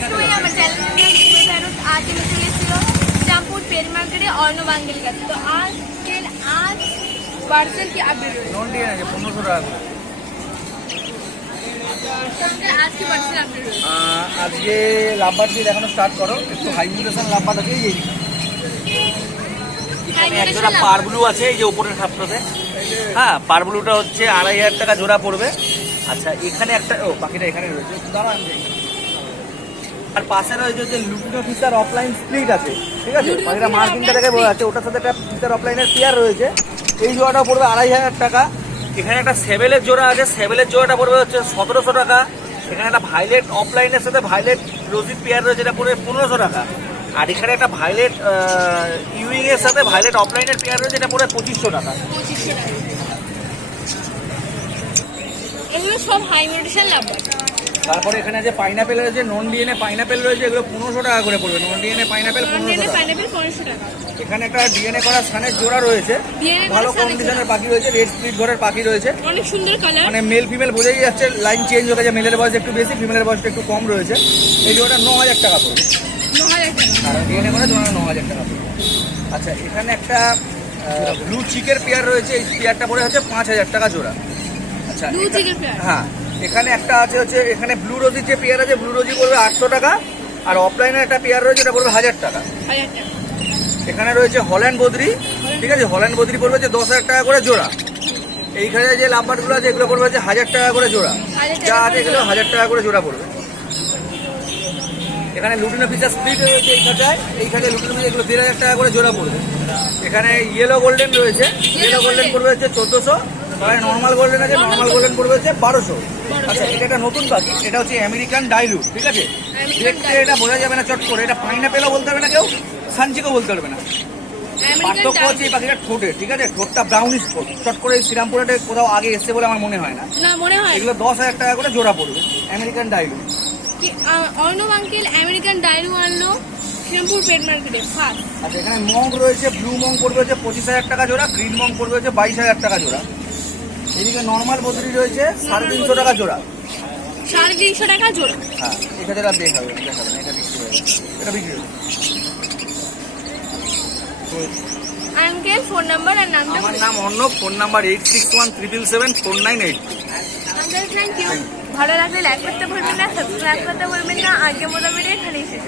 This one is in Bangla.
সবসময় আমার চ্যানেল আজ আমি চলে শ্যামপুর পেন মার্কেটে অর্ণ বাঙ্গেল কাছে তো আজকে আজ পার্সেল কি আপডেট রয়েছে দিয়ে পনেরোশো টাকা আজকে লাভবার দিয়ে দেখানো স্টার্ট করো একটু হাই মিউটেশন লাভবার আছে এই পারব্লু আছে এই যে উপরের খাপটাতে। হ্যাঁ পারব্লুটা হচ্ছে আড়াই হাজার টাকা জোড়া পড়বে। আচ্ছা এখানে একটা ও বাকিটা এখানে রয়েছে। দাঁড়া আমি দেখি। আর পাশে রয়েছে যে লুটিনো ফিচার অফলাইন স্প্লিট আছে ঠিক আছে? Lutino বাকিটা মার্কিংটা দেখে বোঝা। যাচ্ছে ওটার সাথে একটা ফিচার অফলাইনের পেয়ার রয়েছে। এই জোড়াটা পড়বে আড়াই হাজার টাকা। এখানে একটা সেভেলের জোড়া আছে সেভেলের জোড়াটা পড়বে হচ্ছে সতেরোশো টাকা। এখানে একটা ভাইলেট অফলাইনের সাথে ভাইলেট রোজির পেয়ার রয়েছে এটা পড়বে পনেরোশো টাকা। আর এখানে একটা ভাইলেট ইউইং এর সাথে ভাইলেট অফলাইনের পেয়ার রয়েছে এটা পড়বে পঁচিশশো টাকা। এগুলো সব হাই মিউটেশন তারপরে এখানে যে পাইনাপেল রয়েছে নন ডিএনএ পাইনাপেল রয়েছে এগুলো পনেরোশো টাকা করে পড়বে। নন ডিএনএ পাইনাপেল পনেরোশো টাকা। পাইনাপেল পনেরোশো টাকা। এখানে একটা ডিএনএ করা স্থানের জোড়া রয়েছে। ভালো কন্ডিশনের পাখি রয়েছে রেড স্প্লিট ঘরের পাখি রয়েছে। অনেক সুন্দর কালার মানে মেল ফিমেল বোঝাই যাচ্ছে লাইন চেঞ্জ হয়ে গেছে মেলের বয়স একটু বেশি ফিমেলের বয়সটা একটু কম রয়েছে। এই জোড়াটা ন হাজার টাকা। পড়বে ডিএনএ করে জোড়া ন হাজার টাকা পড়বে। আচ্ছা এখানে একটা ব্লু চিকের পেয়ার রয়েছে। এই পেয়ারটা পড়ে হচ্ছে পাঁচ হাজার টাকা জোড়া। আচ্ছা? হ্যাঁ। এখানে একটা আছে হচ্ছে এখানে ব্লু রোজির যে পেয়ার আছে ব্লু রোজি পড়বে আটশো টাকা আর অফলাইনে একটা পেয়ার রয়েছে এটা পড়বে হাজার টাকা। এখানে রয়েছে হল্যান্ড বদ্রি ঠিক আছে? হল্যান্ড বদ্রি পড়বে যে দশ হাজার টাকা করে জোড়া। এইখানে যে লাম্বারগুলো আছে এগুলো পড়বে যে হাজার টাকা করে জোড়া। যা আছে এগুলো হাজার টাকা করে জোড়া পড়বে। এখানে লুটিনো ফিচার স্প্লিট রয়েছে এইখানটায়। এইখানে লুটিনো ফিচার এগুলো দেড় হাজার টাকা করে জোড়া পড়বে। এখানে ইয়েলো গোল্ডেন রয়েছে। ইয়েলো গোল্ডেন পড়বে হচ্ছে চোদ্দোশো। তারপরে নর্মাল গোল্ডেন আছে নর্মাল গোল্ডেন পড়বে হচ্ছে বারোশো। আচ্ছা এটা একটা নতুন পাখি। এটা হচ্ছে আমেরিকান ডাইলু ঠিক আছে? দেখতে এটা বোঝা যাবে না চট করে। এটা পাইনাপেলও বলতে পারবে না কেউ সানচিকও বলতে পারবে না। আমেরিকান পার্থক্য হচ্ছে এই পাখিটা ঠোঁটে ঠিক আছে? ঠোঁটটা ব্রাউনিশ ঠোঁট। চট করে এই শ্রীরামপুরে কোথাও আগে এসছে বলে আমার মনে হয় না। মনে হয় এগুলো দশ হাজার টাকা করে জোড়া পড়বে। আমেরিকান ডাইলু কি অর্ণব আঙ্কেল আমেরিকান ডাইনু আনলো শ্যামপুর পেট মার্কেটে ফার্স্ট। আচ্ছা এখানে মং রয়েছে ব্লু মং পড়বে হচ্ছে পঁচিশ হাজার টাকা জোড়া গ্রিন মং পড়বে হচ্ছে বাইশ হাজার টাকা জোড়া। এদিকে নর্মাল বদলি রয়েছে সাড়ে তিনশো টাকা জোড়া। সাড়ে তিনশো টাকা জোড়া। হ্যাঁ এখানে আর দেখাবে না, এটা বিক্রি গেছে। এটা বিক্রি। আঙ্কেল ফোন নাম্বার আর নামটা আমার নাম Arnab phone number eight six one triple seven four nine eight. Uncle thank you ভালো লাগলে লাইক করতে ভুলবেন না সাবস্ক্রাইব করতে ভুলবেন না আজকের মোটামুটি এখানেই শেষ